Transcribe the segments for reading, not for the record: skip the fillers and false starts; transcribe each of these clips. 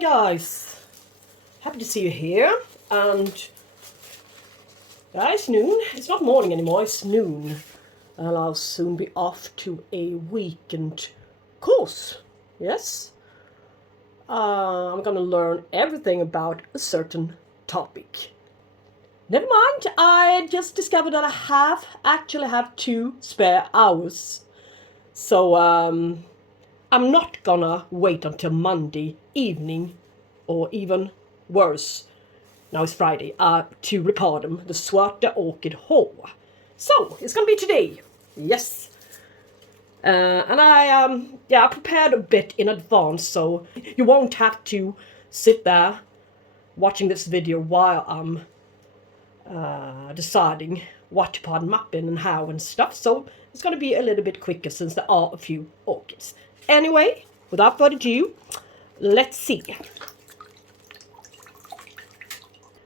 morning, guys. Happy to see you here. And it's noon. It's not morning anymore, it's noon. And I'll soon be off to a weekend course. Yes. I'm gonna learn everything about a certain topic. Never mind, I just discovered that I actually have 2 spare hours. So I'm not gonna wait until Monday evening, or even worse, now it's Friday, to repot them, the Sweden Orchid haul. So it's gonna be today, yes. And I prepared a bit in advance, so you won't have to sit there watching this video while I'm deciding what to pot them up in and how and stuff. So it's going to be a little bit quicker since there are a few orchids. Anyway, without further ado, let's see.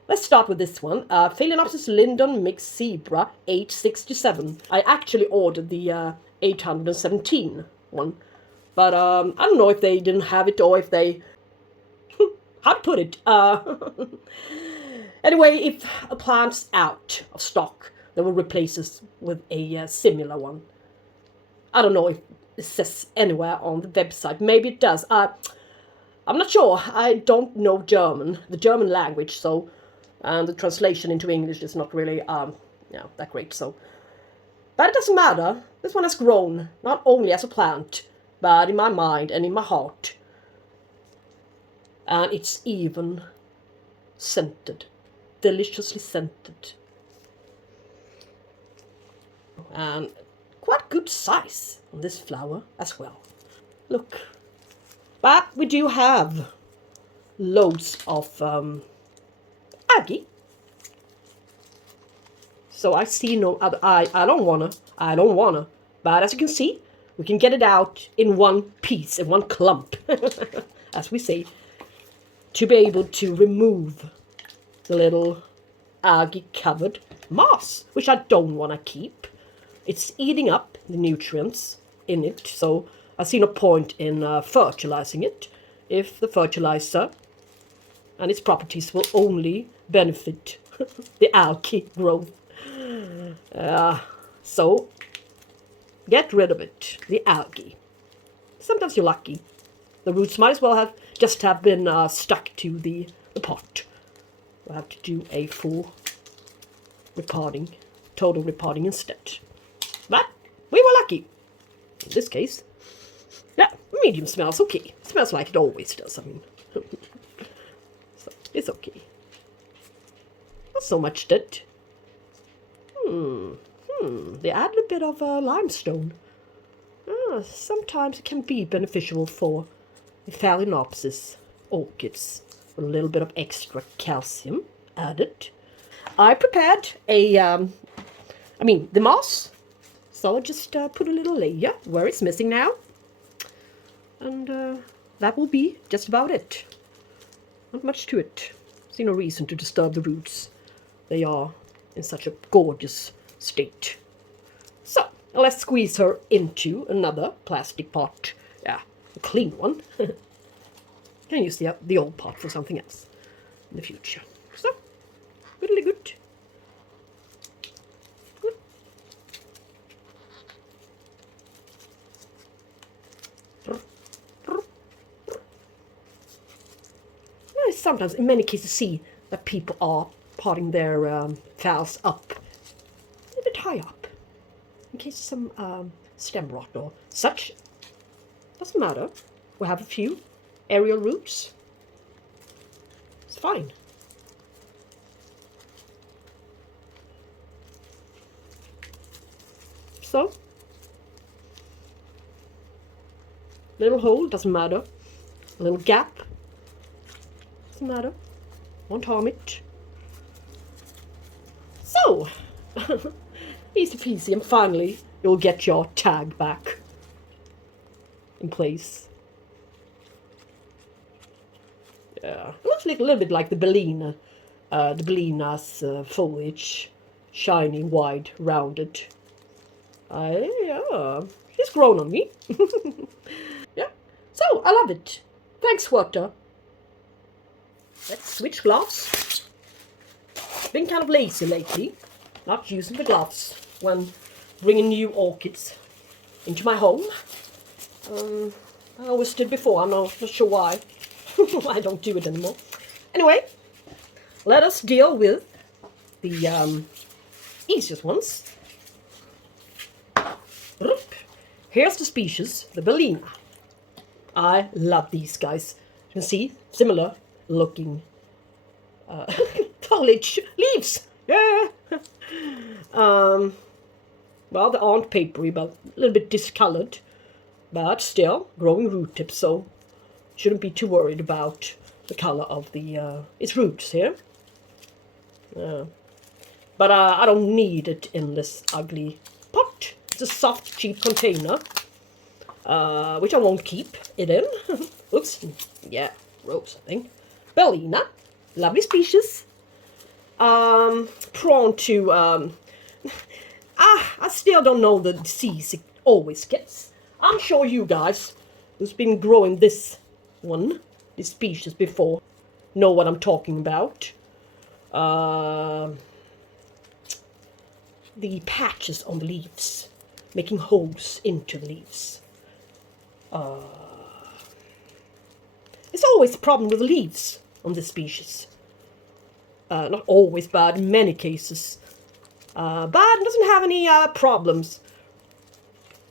Let's start with this one. Phalaenopsis Linden Mixed Zebra 867. I actually ordered the 817 one. But I don't know if they didn't have it or if they... how to put it? Anyway, if a plant's out of stock, they will replace it with a similar one. I don't know if it says anywhere on the website. Maybe it does. I'm not sure. I don't know German, the German language, so the translation into English is not really that great. So, but it doesn't matter. This one has grown not only as a plant, but in my mind and in my heart, and it's even scented. Deliciously scented, and quite good size on this flower as well. Look, but we do have loads of algae, so I see no other. I don't wanna, but as you can see, we can get it out in one piece, in one clump, as we say, to be able to remove the little algae-covered moss, which I don't want to keep. It's eating up the nutrients in it, so I see no point in fertilizing it if the fertilizer and its properties will only benefit the algae growth. So get rid of it, the algae. Sometimes you're lucky. The roots might as well have been stuck to the pot. We'll have to do a full repotting, total repotting instead. But we were lucky. In this case, yeah, medium smells okay. It smells like it always does, I mean. So, it's okay. Not so much that. They add a bit of limestone. Sometimes it can be beneficial for the Phalaenopsis orchids. A little bit of extra calcium added. I prepared the moss. So I just put a little layer where it's missing now. And that will be just about it. Not much to it. See no reason to disturb the roots. They are in such a gorgeous state. So let's squeeze her into another plastic pot. Yeah, a clean one. Can use the old pot for something else in the future. So, really good. Good. Sometimes, in many cases, see that people are potting their phals up a little bit high up, in case of some stem rot or such. Doesn't matter. We have a few aerial roots. It's fine. So, little hole, doesn't matter. A little gap, doesn't matter. Won't harm it. So, easy peasy, and finally you'll get your tag back in place. Yeah, it looks like a little bit like the Bellina's foliage, shiny, wide, rounded. Yeah, she's grown on me. Yeah, so I love it. Thanks, Water. let's switch gloves. Been kind of lazy lately, not using the gloves when bringing new orchids into my home. I always did before, I'm not sure why. I don't do it anymore. Anyway, let us deal with the easiest ones. Here's the species, the Phalaena. I love these guys. You can see similar looking foliage leaves. Yeah. Well, they aren't papery, but a little bit discolored. But still growing root tips, so shouldn't be too worried about the color of the its roots here. But I don't need it in this ugly pot. It's a soft, cheap container, which I won't keep it in. Oops, yeah, rose, I think. Phalaena, lovely species. Prone to, I still don't know the disease it always gets. I'm sure you guys who's been growing this species before, know what I'm talking about. The patches on the leaves, making holes into the leaves. It's always a problem with the leaves on this species. Not always, but in many cases. But it doesn't have any problems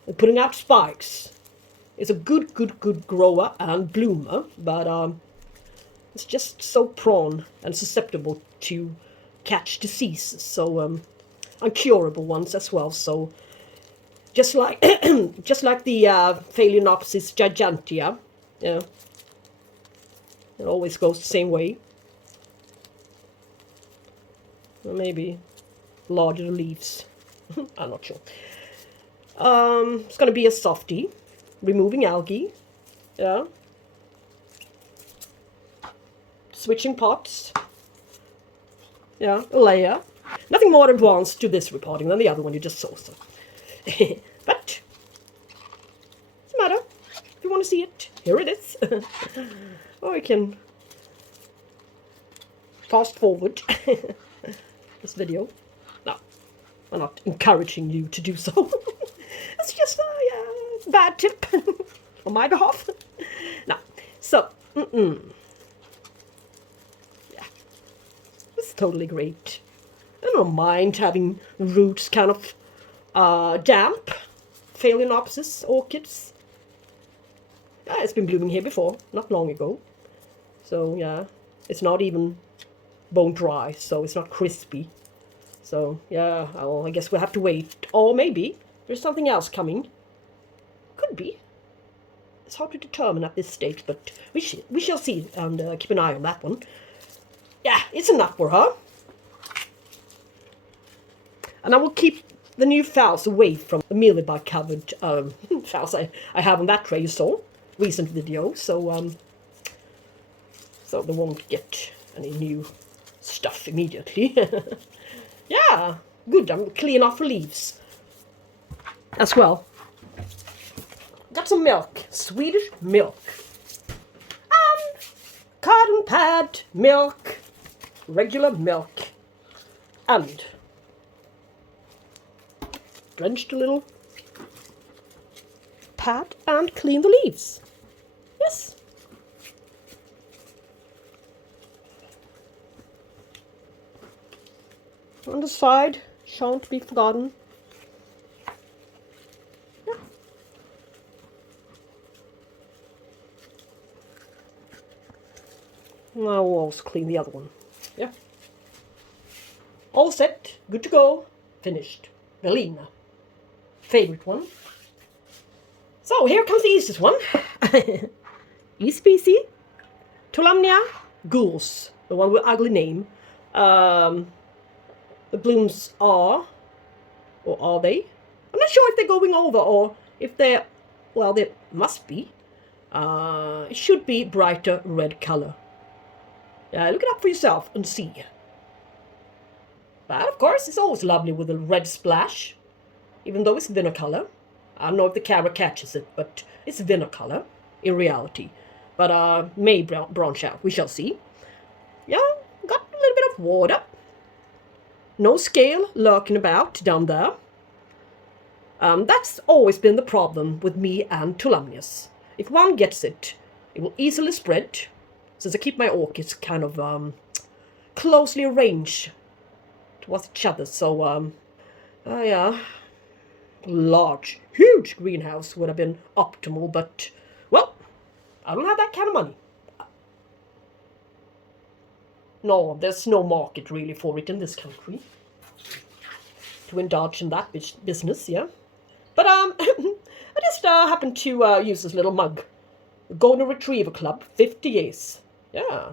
with putting out spikes. It's a good grower and bloomer, but it's just so prone and susceptible to catch diseases, so incurable ones as well. So just like just like the Phalaenopsis gigantea, yeah, it always goes the same way. Or maybe larger leaves. I'm not sure. It's going to be a softie, removing algae. Yeah. Switching pots. Yeah, a layer. Nothing more advanced to this repotting than the other one you just saw. So. But doesn't matter. If you want to see it, here it is. Or we can fast forward this video. No, I'm not encouraging you to do so. It's just a bad tip on my behalf. No, so yeah, it's totally great. I don't mind having roots kind of damp. Phalaenopsis orchids. Yeah, it's been blooming here before, not long ago. So yeah, it's not even bone dry, so it's not crispy. So yeah, I guess we'll have to wait. Or maybe there's something else coming. Could be. It's hard to determine at this stage, but we shall see and keep an eye on that one. Yeah, it's enough for her. And I will keep the new phals away from the mealybug covered phals I have on that tray you saw recent video, so so they won't get any new stuff immediately. Yeah, good. I'm cleaning off the leaves as well. Got some milk, Swedish milk, cotton pad milk, regular milk, and drenched a little pad and clean the leaves. Yes. On the side, shan't be forgotten. Yeah. Now we'll also clean the other one. Yeah. All set, good to go, finished. Phalaena. Favorite one. So here comes the easiest one. Easy peasy. Tulamnia gules, the one with ugly name. The blooms are, or are they? I'm not sure if they're going over or if they're, well, they must be. It should be brighter red color. Look it up for yourself and see. But of course, it's always lovely with a red splash, even though it's vinner color. I don't know if the camera catches it, but it's vinner color in reality. But may branch out. We shall see. yeah, got a little bit of water. No scale lurking about down there. That's always been the problem with me and Phalaenopsis. If one gets it, it will easily spread, since I keep my orchids kind of closely arranged towards each other. So, yeah, large, huge greenhouse would have been optimal, but, well, I don't have that kind of money. No, there's no market really for it in this country to indulge in that business, yeah. But I just happened to use this little mug. Golden Retriever Club, 50 years. Yeah.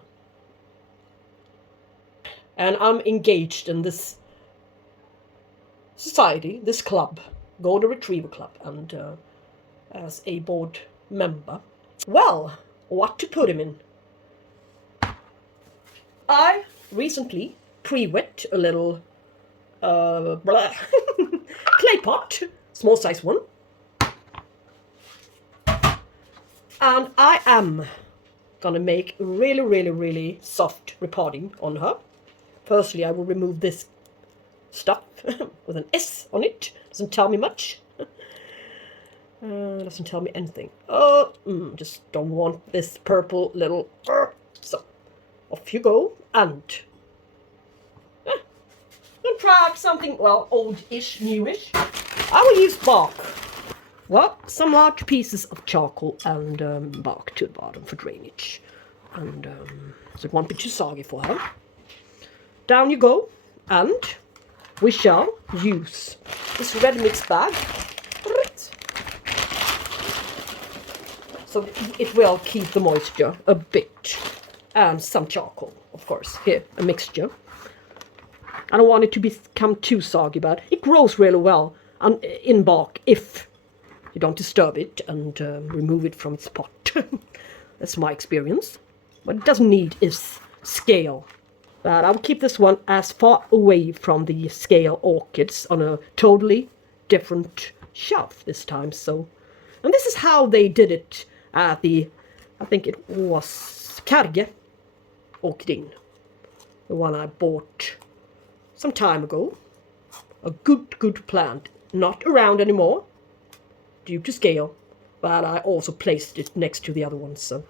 And I'm engaged in this society, this club, Golden Retriever Club, and as a board member. Well, what to put him in? I recently pre-wet a little clay pot, small size one. And I am gonna make really soft repotting on her. Firstly, I will remove this stuff with an S on it. Doesn't tell me much. Doesn't tell me anything. Just don't want this purple little. So, off you go. And I'm try out something, well, old-ish, newish. I will use bark. Well, some large pieces of charcoal and bark to the bottom for drainage. And so it won't be too soggy for her. Down you go, and we shall use this red mix bag. So it will keep the moisture a bit. And some charcoal, of course. Here, a mixture. I don't want it to become too soggy, but it grows really well in bark if you don't disturb it and remove it from its pot. That's my experience. What it doesn't need is scale. But I will keep this one as far away from the scale orchids on a totally different shelf this time. So, and this is how they did it at the, I think it was Orchideen, the one I bought some time ago. A good plant, not around anymore due to scale, but I also placed it next to the other ones, so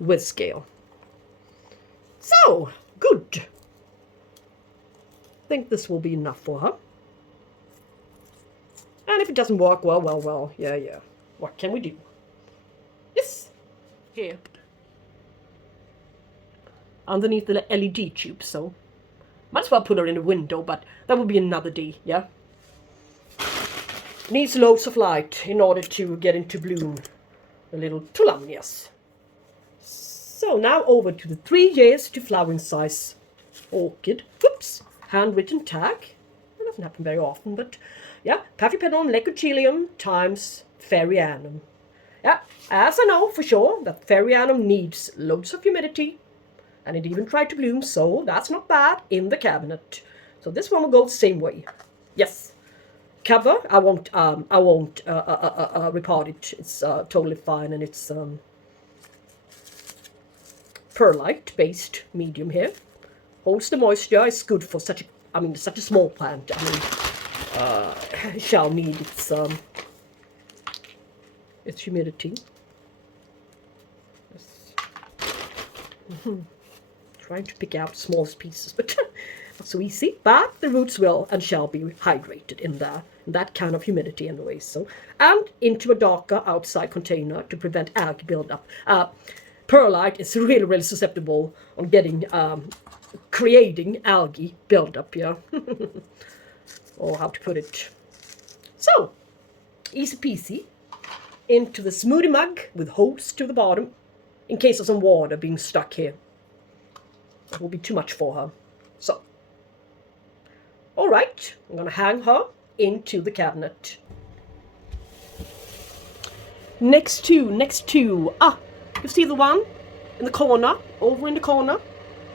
with scale. So, good. I think this will be enough for her. And if it doesn't work, well, yeah. What can we do? Yes, here. Underneath the LED tube, so might as well put her in a window, but that will be another day, yeah? Needs loads of light in order to get into bloom, the little Phalaenopsis. So now over to the 3 years to flowering size orchid. Whoops, handwritten tag. That doesn't happen very often, but yeah, Paphiopedilum lecochilium times Phalaenopsis. Yeah, as I know for sure that Phalaenopsis needs loads of humidity, and it even tried to bloom, so that's not bad in the cabinet. So this one will go the same way. Yes. Cover, I won't repot it. It's totally fine, and it's perlite based medium here. Holds the moisture. It's good for such a small plant. Shall need its humidity. Yes. Trying to pick out smallest pieces, but not so easy. But the roots will and shall be hydrated in that kind of humidity anyway. So, and into a darker outside container to prevent algae buildup. Perlite is really susceptible on getting creating algae buildup. Yeah, or how to put it. So easy peasy into the smoothie mug with hose to the bottom in case of some water being stuck here. It will be too much for her. So, all right, I'm gonna hang her into the cabinet. Next to, you see the one in the corner, over in the corner?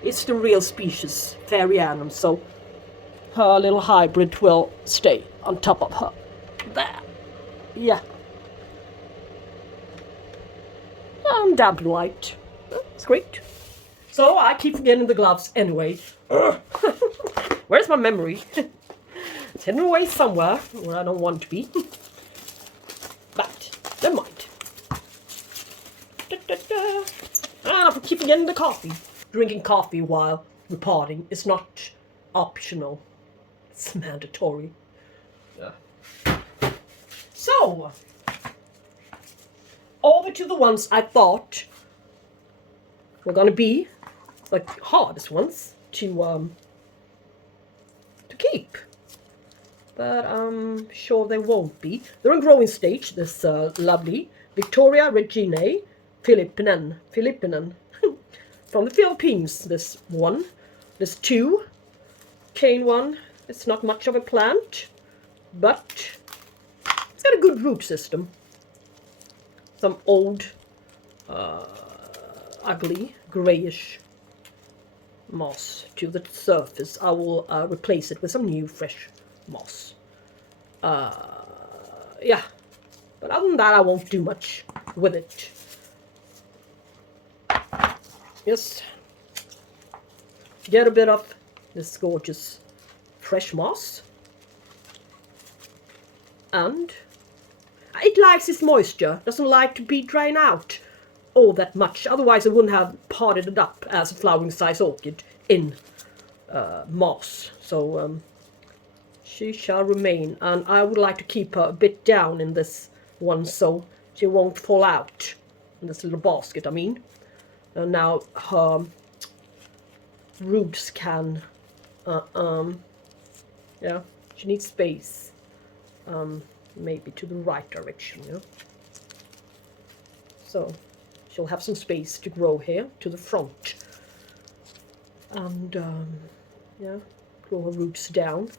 It's the real species, Phalaenopsis. So her little hybrid will stay on top of her. There. Yeah. Damp and light. That's great. So I keep forgetting the gloves anyway. Where's my memory? It's hidden away somewhere where I don't want it to be. But never mind. And I keep forgetting the coffee. Drinking coffee while repotting is not optional. It's mandatory. Yeah. So, over to the ones I thought were gonna be like hardest ones to keep. But I'm sure they won't be. They're in growing stage. This lovely Victoria Reginae Philippinen. From the Philippines, this one. There's two. Cane one. It's not much of a plant, but it's got a good root system. Some old, ugly, grayish moss to the surface. I will replace it with some new, fresh moss. Yeah. But other than that, I won't do much with it. Just get a bit of this gorgeous fresh moss. And it likes its moisture. Doesn't like to be drained out all that much. Otherwise, I wouldn't have potted it up as a flowering size orchid in moss. So she shall remain. And I would like to keep her a bit down in this one so she won't fall out in this little basket, I mean. And now her roots can, yeah, she needs space, maybe to the right direction, yeah. So she'll have some space to grow here to the front, and yeah, grow her roots down.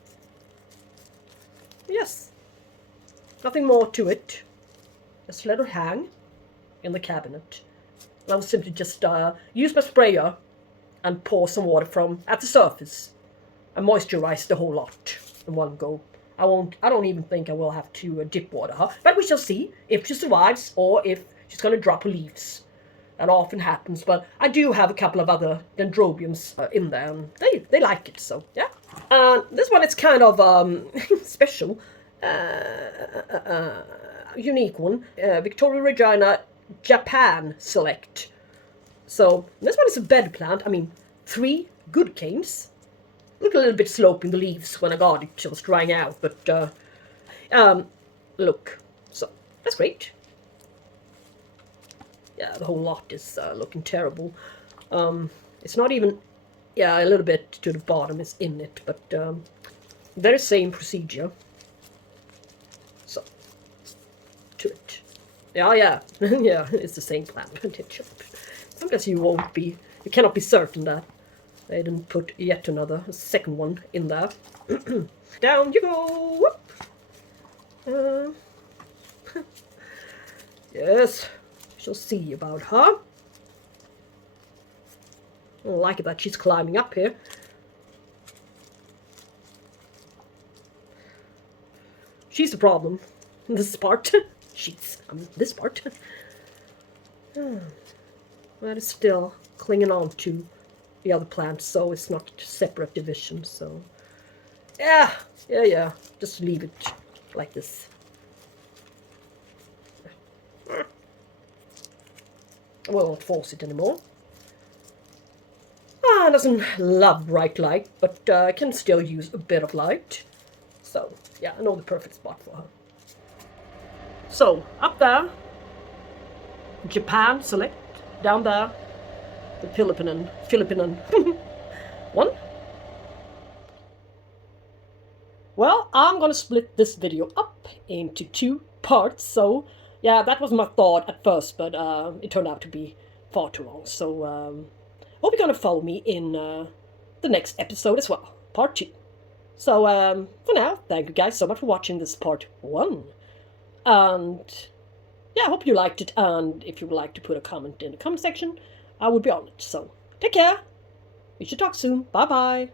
Yes, nothing more to it. Just let her hang in the cabinet. I will simply just use my sprayer and pour some water from at the surface and moisturize the whole lot in one go. I don't even think I will have to dip water her, but we shall see if she survives or if she's going to drop her leaves. That often happens, but I do have a couple of other Dendrobiums in there, and they like it, so yeah. This one is kind of special, unique one. Victoria Regina Japan Select. So this one is a bed plant. I mean, 3 good canes. Look a little bit sloping the leaves when I got it. It was drying out, but look. So that's great. Yeah, the whole lot is looking terrible. It's not even, yeah, a little bit to the bottom is in it, but very same procedure. So to it. Yeah, yeah, yeah, it's the same plant. Sometimes you cannot be certain that they didn't put yet another, a second one in there. Down you go! Yes, shall see about her. I don't like it that she's climbing up here. She's the problem. This part. This part. But it's still clinging on to the other plants, so it's not separate division. So yeah, just leave it like this. I won't force it anymore. It doesn't love bright light, but can still use a bit of light. So yeah, I know the perfect spot for her. So up there, Japan Select. Down there, the Philippinen one. Well, I'm gonna split this video up into 2 parts. So yeah, that was my thought at first, but it turned out to be far too long. So hope you're gonna follow me in the next episode as well, part 2. So for now, thank you guys so much for watching this part 1. And yeah, I hope you liked it, and if you would like to put a comment in the comment section, I would be honored. So take care. We should talk soon. Bye bye.